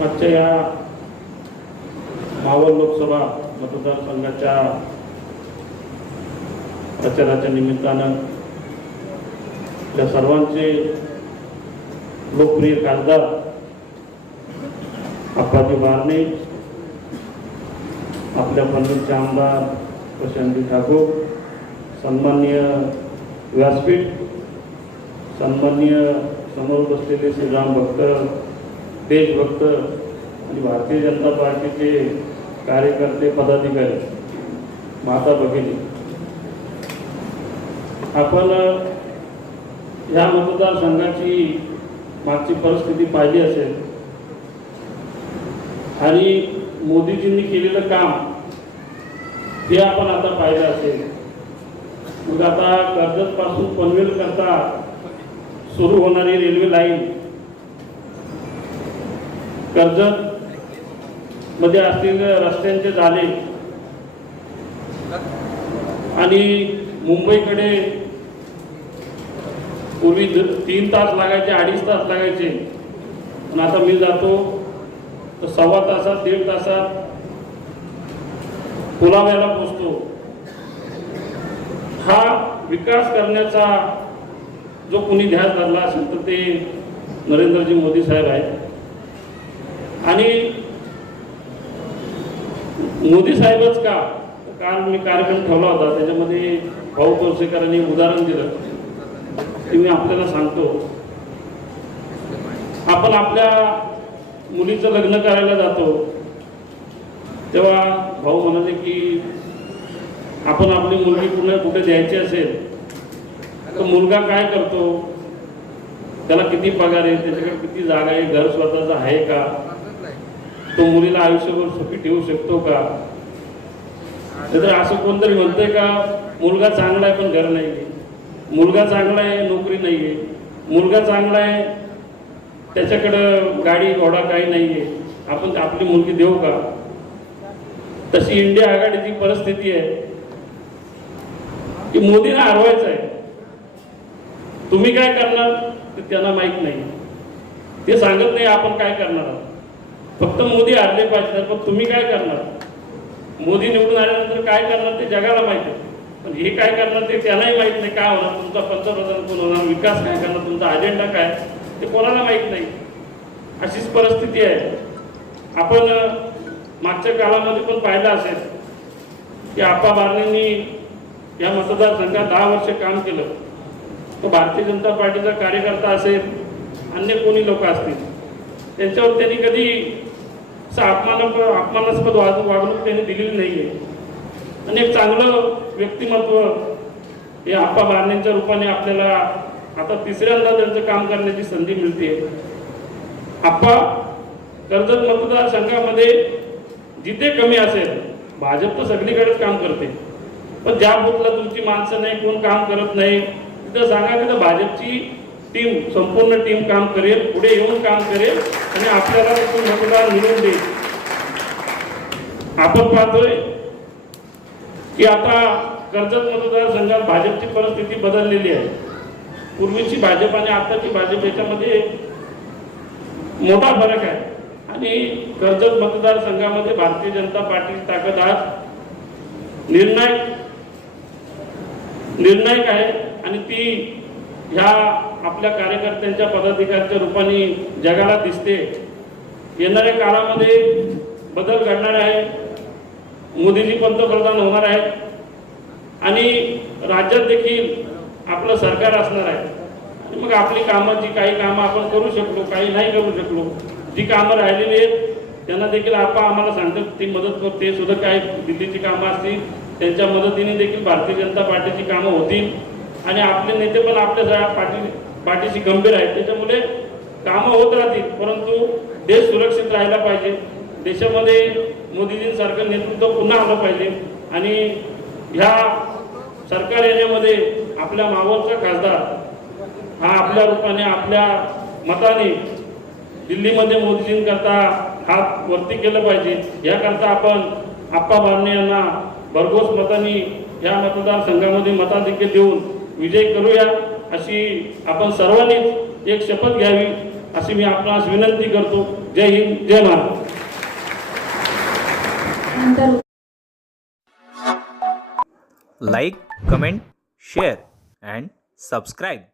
या मावळ लोकसभा मतदारसंघाच्या प्रचाराच्या निमित्तानं त्या सर्वांचे लोकप्रिय खासदार अप्पाजी बारणे आपल्या पनवेलचे आमदार प्रशांती ठाकूर सन्माननीय व्यासपीठ सन्माननीय समोर बसलेले श्रीराम भक्त देशभक्त आणि भारतीय जनता पार्टीचे कार्यकर्ते पदाधिकारी माता भगिनी आपण ह्या मतदारसंघाची मागची परिस्थिती पाहिली असेल. आणि मोदीजींनी केलेलं काम हे आपण आता पाहिलं असेल. मग आता कर्जत पासून पनवेल करता सुरू होणारी रेल्वे लाईन कर्जत मध्ये असलेले रस्त्यांचे झाले. आणि मुंबईकडे पूर्वी तीन तास लागायचे अडीच तास लागायचे. पण आता मी जातो तर सव्वा तासात दीड तासात पुलाव्याला पोचतो. हा विकास करण्याचा जो कोणी ध्यास धरला असेल तर ते नरेंद्रजी मोदी साहेब आहेत. आणि मोदी साहेबच का? काल मी कार्यक्रम ठेवला होता त्याच्यामध्ये भाऊ कौसेकरांनी उदाहरण दिलं. ते मी आपल्याला सांगतो. आपण आपल्या मुलीचं लग्न करायला जातो. तेव्हा भाऊ म्हणाले की आपण आपली मुलगी पुन्हा कुठे द्यायची असेल तर मुलगा काय करतो? त्याला किती पगार आहे? त्याच्याकडे किती जागा आहे? घर स्वतःचं आहे का? तो मुलीला आयुष्यभर सुखी ठेवू शकतो का? तर असं कोणतरी म्हणतंय का मुलगा चांगला आहे पण घर नाही मुलगा चांगला आहे नोकरी नाही आहे मुलगा चांगला आहे त्याच्याकडं गाडी घोडा काही नाही आहे आपण आपली मुलगी देऊ का? तशी इंडिया आघाडीची परिस्थिती आहे. की मोदीला हरवायचं आहे. तुम्ही काय करणार? ते त्यांना माहीत नाही. ते सांगत नाही आपण काय करणार आहोत. फक्त मोदी हरले पाहिजे पण तुम्ही काय करणार? मोदी निवडून आल्यानंतर काय करणार ते जगाला माहिती आहे. पण हे काय करणार ते त्यांनाही माहीत नाही. काय होणार? तुमचा पंतप्रधान कोण होणार? विकास काय करणार? तुमचा अजेंडा काय? ते कोणाला माहीत नाही. अशीच परिस्थिती आहे. आपण मागच्या काळामध्ये पण पाहिलं असेल की आप्पा बारणेंनी या मतदारसंघात दहा वर्ष काम केलं. तो भारतीय जनता पार्टीचा कार्यकर्ता असेल अन्य कोणी लोक असतील. त्यांच्यावर त्यांनी कधी असं अपमान अपमानास्पद वाद वागणूक त्यांनी दिलेली नाही आहे आणि एक चांगलं व्यक्तिमत्व हे आप्पा बारणेंच्या रूपाने आपल्याला आता तिसऱ्यांदा त्यांचं काम करण्याची संधी मिळते. आप्पा कर्जत मतदारसंघामध्ये जिथे कमी असेल भाजप तर सगळीकडेच काम करते. पण ज्या बुथला तुमची माणसं नाही कोण काम करत नाही तिथं सांगा तिथं भाजपची टीम संपूर्ण टीम काम करेल पुढे येऊन काम करेल आणि आपल्याला तिथून मतदार निवडून देईल. आपण पाहतोय की आता कर्जत मतदारसंघात भाजपची परिस्थिती बदललेली आहे. पूर्वीची भाजप आणि आताची भाजप याच्यामध्ये मोठा फरक आहे. आणि कर्जत मतदारसंघामध्ये भारतीय जनता पार्टीची ताकद आज निर्णायक निर्णायक आहे आणि ती ह्या आपल्या कार्यकर्त्यांच्या पदाधिकाऱ्यांच्या रूपाने जगाला दिसते. येणाऱ्या काळामध्ये बदल घडणार आहे. मोदीजी पंतप्रधान होणार आहेत. आणि राज्यात देखील आपलं सरकार असणार आहे. मग आपली कामं जी काही कामं आपण करू शकलो काही नाही करू शकलो जी कामं राहिलेली आहेत त्यांना देखील आपण आम्हाला सांगतात ती मदत करते सुद्धा काही दिल्लीची कामं असतील त्यांच्या मदतीने देखील भारतीय जनता पार्टीची कामं होतील. आणि आपले नेते पण आपल्या सगळ्या पाठी पाठीशी गंभीर आहेत. त्याच्यामुळे कामं होत राहतील परंतु देश सुरक्षित राहायला पाहिजे. देशामध्ये मोदीजींसारखं नेतृत्व पुन्हा आलं पाहिजे. आणि ह्या सरकार याच्यामध्ये आपल्या मावळचा खासदार हा आपल्या रूपाने आपल्या मताने दिल्लीमध्ये मोदीजींकरता हात वरती केलं पाहिजे. याकरता आपण आप्पा बारणे यांना भरघोस मतांनी या मतदारसंघामध्ये मताधिक्य देऊन विजय करूया अशी आपण सर्वांनीच एक शपथ घ्यावी अशी मी आपणास विनंती करतो जय हिंद जय Maharashtra like, comment, share, and subscribe.